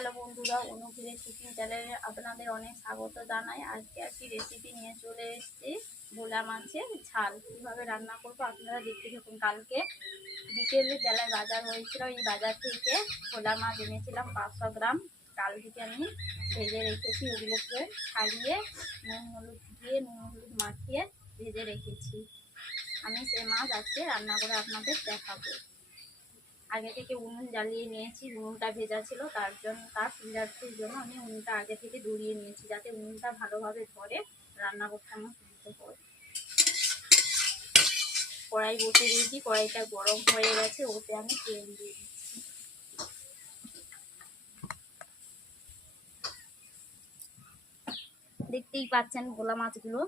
Hello বন্ধুরা, অনুভূতি recipe চ্যানেলে আপনাদের অনেক স্বাগত জানাই। আজকে একটি রেসিপি নিয়ে চলে এসেছি, ভোলা মাছের ঝাল। কীভাবে রান্না করবো আপনারা দেখতে থাকুন। কালকে বিকেলে বেলায় বাজার হয়েছিল, এই বাজার থেকে ভোলা মাছ এনেছিলাম 500 গ্রাম। কাল থেকে আমি ভেজে রেখেছি, ওগুলোকে ছাড়িয়ে নুন হলুদ দিয়ে নুন হলুদ মাখিয়ে ভেজে রেখেছি। আমি সে মাছ আজকে রান্না করে আপনাদের দেখাবো। আগে থেকে উনুন জ্বালিয়ে নিয়েছি, উনুনটা ভেজা ছিল, তার ফিল্টারের জন্য আমি উনুনটা আগে থেকে ধরিয়ে নিয়েছি, যাতে উনুনটা ভালোভাবে ধরে রান্না করতে আমার সুবিধা হয়। কড়াই বসিয়ে দিয়েছি, কড়াইটা গরম হয়ে গেছে, ওতে আমি তেল দিয়ে দিচ্ছি। দেখতেই পাচ্ছেন ভোলা মাছগুলো।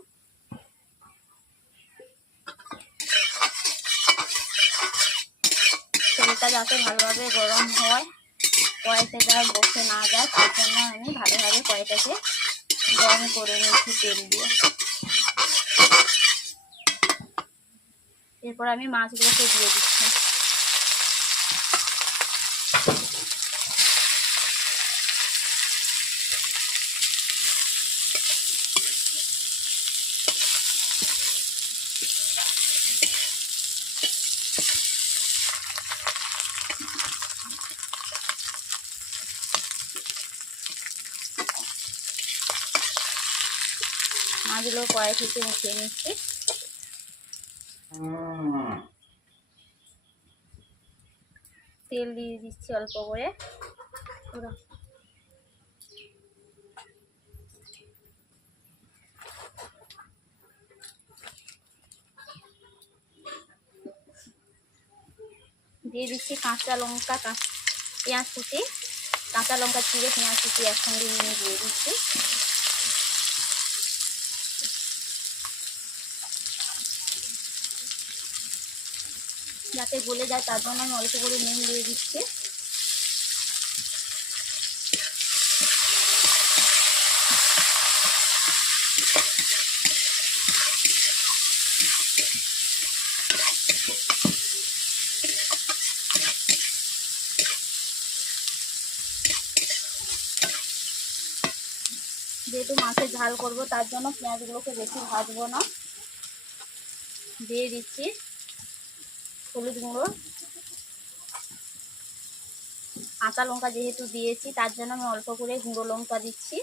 তেলটা যাতে ভালোভাবে গরম হয়, কড়াইতে যা বসে না যায়, তার জন্য আমি ভালোভাবে কড়াইটাকে গরম করে নিচ্ছি তেল দিয়ে। এরপর আমি মাছগুলোকে দিয়ে দিচ্ছি। মাছগুলো কড়াই থেকে উঠিয়ে নিচ্ছি। তেল দিয়ে দিচ্ছি অল্প করে। দিয়ে দিচ্ছি কাঁচা লঙ্কা, পেঁয়াজ কুচি, কাঁচা লঙ্কা চিড়ে পেঁয়াজ কুচি একসঙ্গে নিয়ে দিয়ে দিচ্ছি। যাতে গলে যায় তার জন্য আমি অল্প করে নুন দিয়ে দিচ্ছি। যেহেতু মাছের ঝাল করব, তার জন্য পেঁয়াজগুলোকে বেশি ভাজবো না। দিয়ে দিচ্ছি হলুদ গুঁড়ো, কাঁচা লঙ্কা যেহেতু দিয়েছি তার জন্য আমি অল্প করে গুঁড়ো লঙ্কা দিচ্ছি।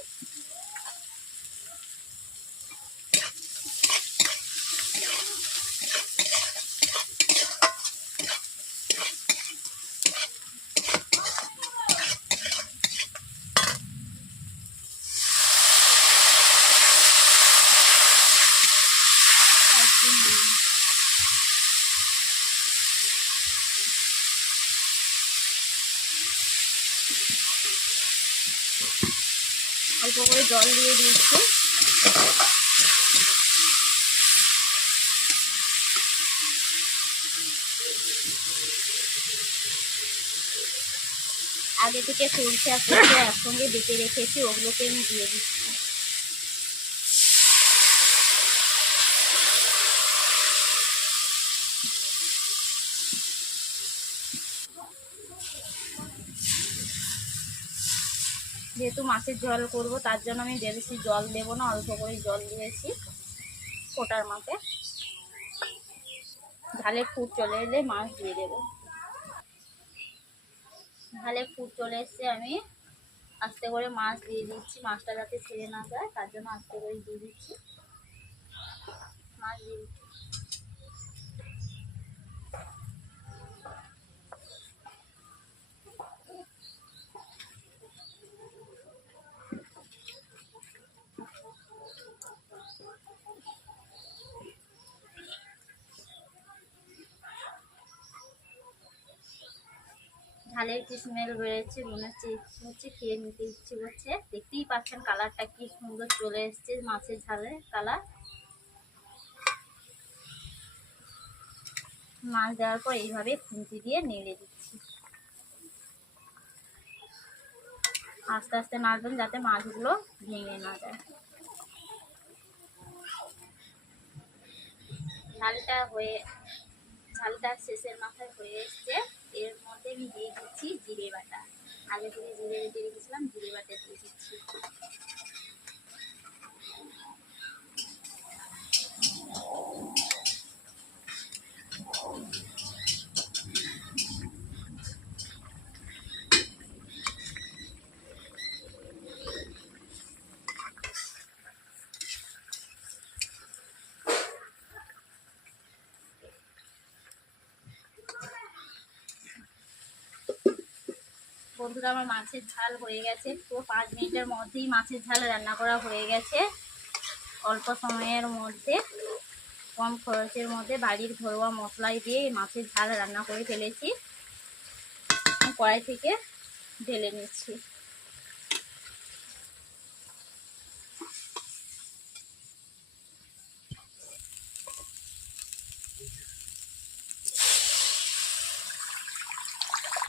অল্প করে জল দিয়ে দিচ্ছি। আগে থেকে সরষে আর সরষে একসঙ্গে বেটে রেখেছি, ওগুলোকে আমি দিয়ে দিচ্ছি। যেহেতু মাছের ঝোল করব, তার জন্য আমি বেশি জল দেবো না, অল্প করে জল দিয়েছি ফোটার মাপে। ঝালে ফুট চলে এলে মাছ দিয়ে দেবো। ঝালে ফুট চলে এসছে, আমি আস্তে করে মাছ দিয়ে দিচ্ছি। মাছটা যাতে ছেড়ে না যায় তার জন্য আস্তে করে দিয়ে দিচ্ছি। মাছ দিয়ে দিচ্ছি। ঝালের কি স্মেল বেড়েছে, মনে হচ্ছে ইচ্ছে হচ্ছে খেয়ে নিতে ইচ্ছে করছে। দেখতেই পাচ্ছেন কালারটা কি সুন্দর চলে এসছে, মাছের ঝালের কালার। মাছ দেওয়ার পর এইভাবে খুন্তি দিয়ে নেড়ে দিচ্ছি। আস্তে আস্তে নাড়বেন যাতে মাছগুলো ভেঙে না যায়। ঝালটা শেষের মাথায় হয়ে এসছে, এর মধ্যে আমি দিয়ে দিচ্ছি জিরে বাটা। আগে থেকে জিরে বেটে রেখেছিলাম, জিরে বাটা দিয়ে দিচ্ছি। বন্ধুরা, আমার মাছের ঝাল হয়ে গেছে। তো 5 মিনিটের মধ্যেই মাছের ঝাল রান্না করা হয়ে গেছে। অল্প সময়ের মধ্যে, কম খরচের মধ্যে বাড়ির ঘরোয়া মশলাই দিয়ে মাছের ঝাল রান্না করে ফেলেছি। কড়াই থেকে ঢেলে নিচ্ছি।